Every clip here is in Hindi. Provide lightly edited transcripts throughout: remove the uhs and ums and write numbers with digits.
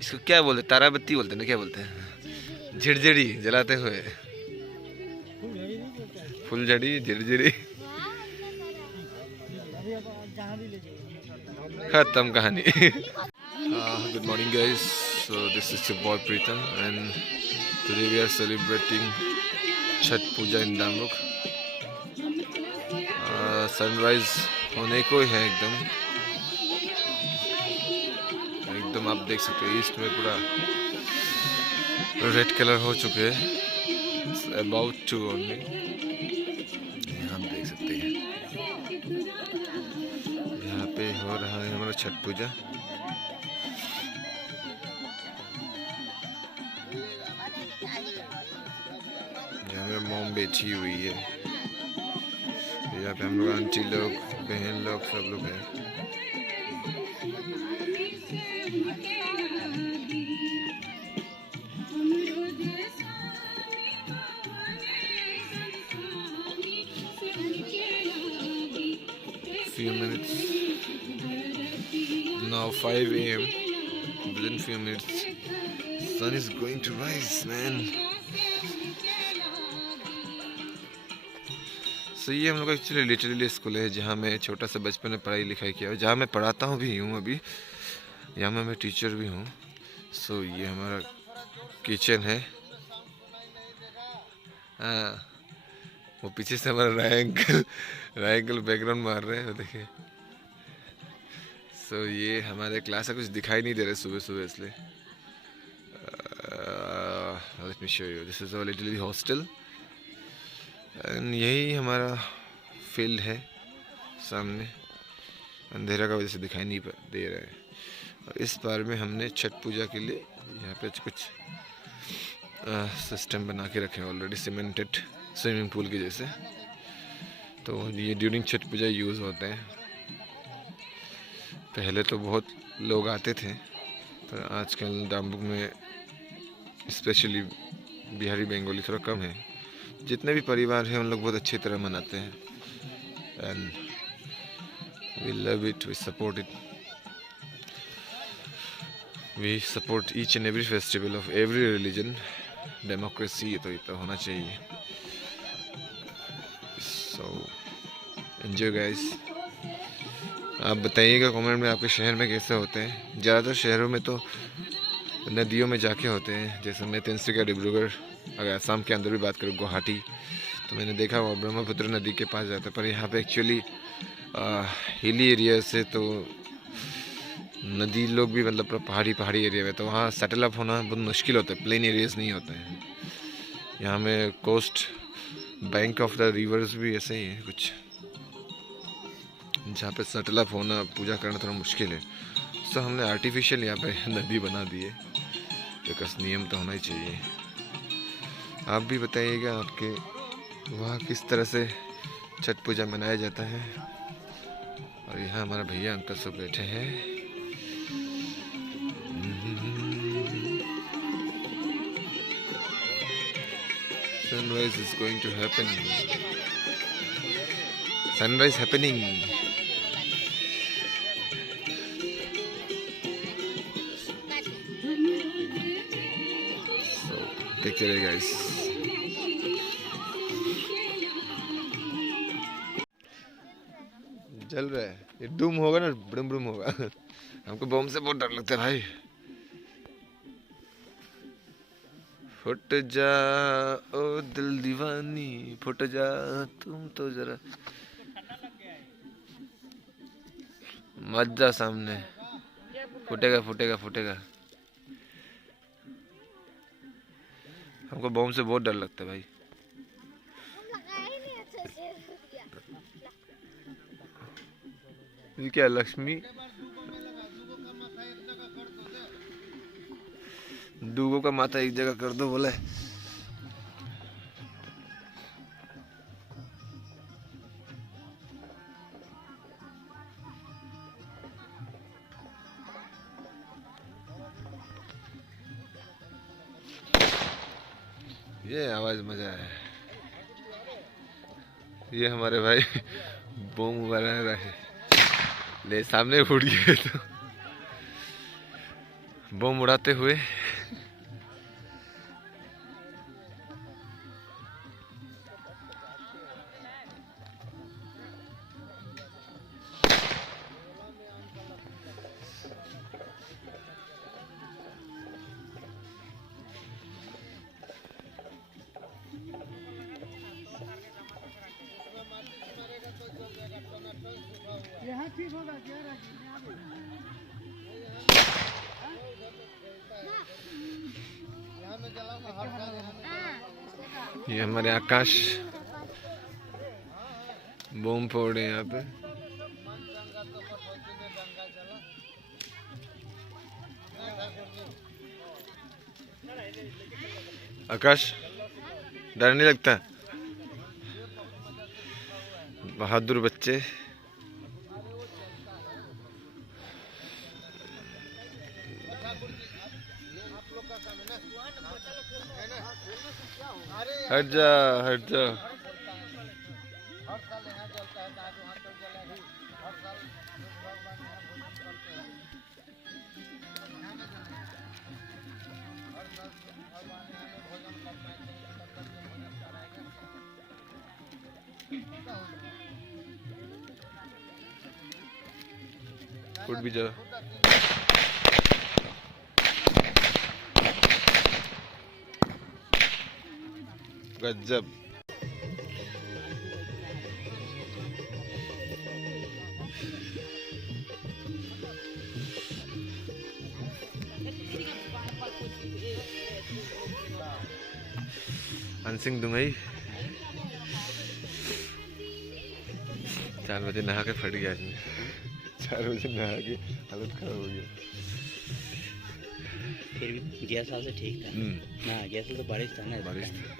इसको क्या बोलते, तारा बत्ती बोलते हैं ना, क्या बोलते हैं, झिड़झिड़ी जलाते हुए, फुलझड़ी झिड़झिड़ी। खत्म कहानी। Good morning guys, so this is your boy Pritam and today we are celebrating Chhath Puja in Damruk. Sunrise होने को ही है एकदम एकदम, आप देख सकते हैं ईस्ट में पूरा रेड कलर हो चुके हैं, अबाउट टू ओनली, यहाँ देख सकते हैं यहाँ पे हो रहा है हमारा छठ पूजा। यहाँ मेरा मॉम बैठी हुई है, यहाँ पे हम लोग आंटी लोग बहन लोग सब लोग हैं। Few minutes now, 5 a.m. Within few minutes sun is going to rise, man. So ये हम लोग एक्चुअली लिटरली स्कूल है जहाँ मैं छोटा सा बचपन में पढ़ाई लिखाई किया, जहाँ मैं पढ़ाता हूँ भी हूँ अभी, यहाँ मैं टीचर भी हूँ। सो ये हमारा किचन है। हाँ, वो पीछे से हमारा राय अंकल बैकग्राउंड मार रहे हैं, देखिए। सो ये हमारे क्लास का कुछ दिखाई नहीं दे रहा सुबह सुबह, इसलिए let me show you, this is our little hostel and यही हमारा फील्ड है सामने, अंधेरा का वजह से दिखाई नहीं दे रहा है। और इस बार में हमने छठ पूजा के लिए यहाँ पे कुछ सिस्टम बना के रखे हैं ऑलरेडी, सीमेंटेड स्विमिंग पूल के जैसे, तो ये ड्यूरिंग छठ पूजा यूज़ होते हैं। पहले तो बहुत लोग आते थे, पर आजकल डामरुक में स्पेशली बिहारी बंगाली थोड़ा कम है। जितने भी परिवार हैं उन लोग बहुत अच्छी तरह मनाते हैं and we love it, we support it, we support each and every festival of every religion. Democracy तो इतना होना चाहिए। So enjoy guys. आप बताइएगा कमेंट में आपके शहर में कैसे होते हैं। ज़्यादातर शहरों में तो नदियों में जाके होते हैं, जैसे मैं तिनसुकिया डिब्रूगढ़, अगर असम के अंदर भी बात करूँ गुवाहाटी, तो मैंने देखा वो ब्रह्मपुत्र नदी के पास जाता है। पर यहाँ पे एक्चुअली हिली एरिया से तो नदी लोग भी मतलब पहाड़ी एरिया में, तो वहाँ सेटल अप होना बहुत मुश्किल होता है, प्लेन एरियाज नहीं होते हैं। यहाँ में coast bank of the rivers भी ऐसे ही है कुछ, जहाँ पे सेटल अप होना, पूजा करना थोड़ा मुश्किल है। सो हमने आर्टिफिशियल यहाँ पे नदी बना दी है, बिकॉज नियम तो होना ही चाहिए। आप भी बताइएगा आपके वहाँ किस तरह से छठ पूजा मनाया जाता है। और यहाँ हमारा भैया अंकल सब बैठे हैं। Sunrise is going to happen. Sunrise happening. So take care guys. जल रहा है, ये डूम होगा ना, ब्रूम ब्रूम होगा। हमको बम से बहुत डर लगता है भाई। फुट जा ओ दिल दीवानी, फुट जा तुम तो जरा, मत जा सामने, फुटेगा फुटेगा फुटेगा। हमको बम से बहुत डर लगता है भाई। ये क्या लक्ष्मी दूगों का माथा एक जगह कर दो बोले। ये आवाज मजा है। ये हमारे भाई बम बना रहे, ले सामने फूट गए तो बम उड़ाते हुए। यहाँ ठीक होगा क्या? ये हमारे आकाश बम फोड़ रहे हैं यहाँ पे। आकाश डर नहीं लगता? बहादुर बच्चे। हट जा हट जा। उठ भी जाओ। गजब। अनसिंह दुंगई 4 बजे नहा के फट गया आदमी। 4 बजे नहा के हालत खराब हो गया। फिर भी गया साल से ठीक था ना। गया साल तो बारिश था ना। बारिश था।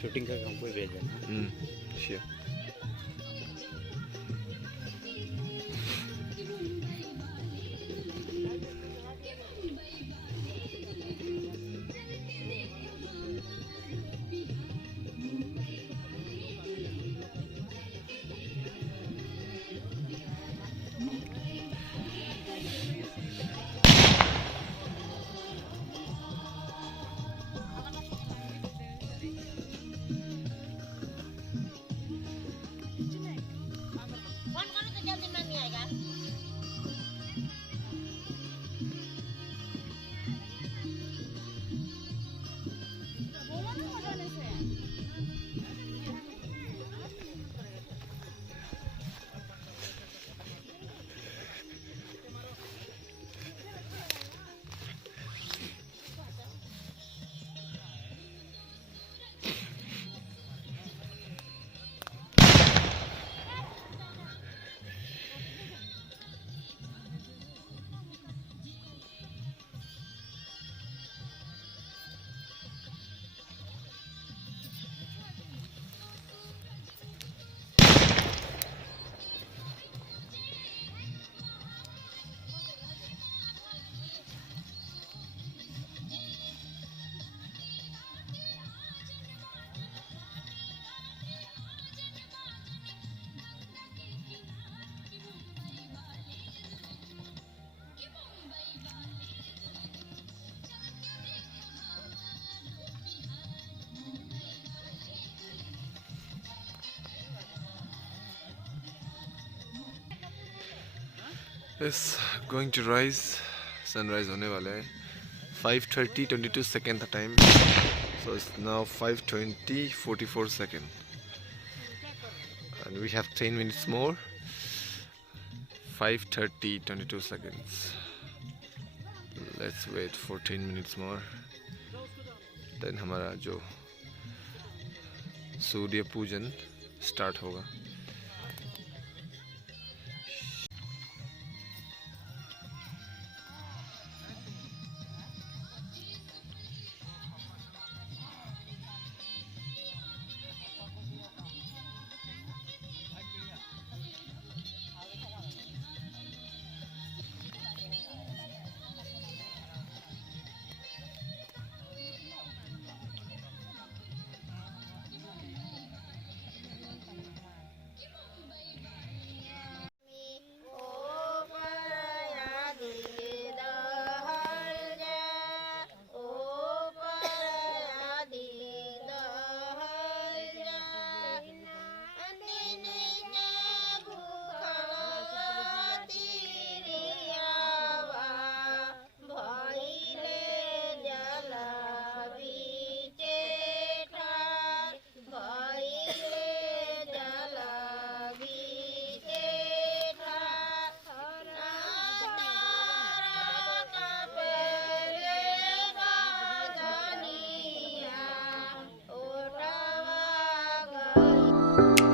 शूटिंग का काम कोई भेज देना। Sure. It's going to rise. Sunrise होने वाला है। 5:30 22 second था time. So it's now 5:20 44 second. And we have 10 minutes more. 5:30 22 seconds. Let's wait for 10 minutes more. Then हमारा जो सूर्य पूजन स्टार्ट होगा। है।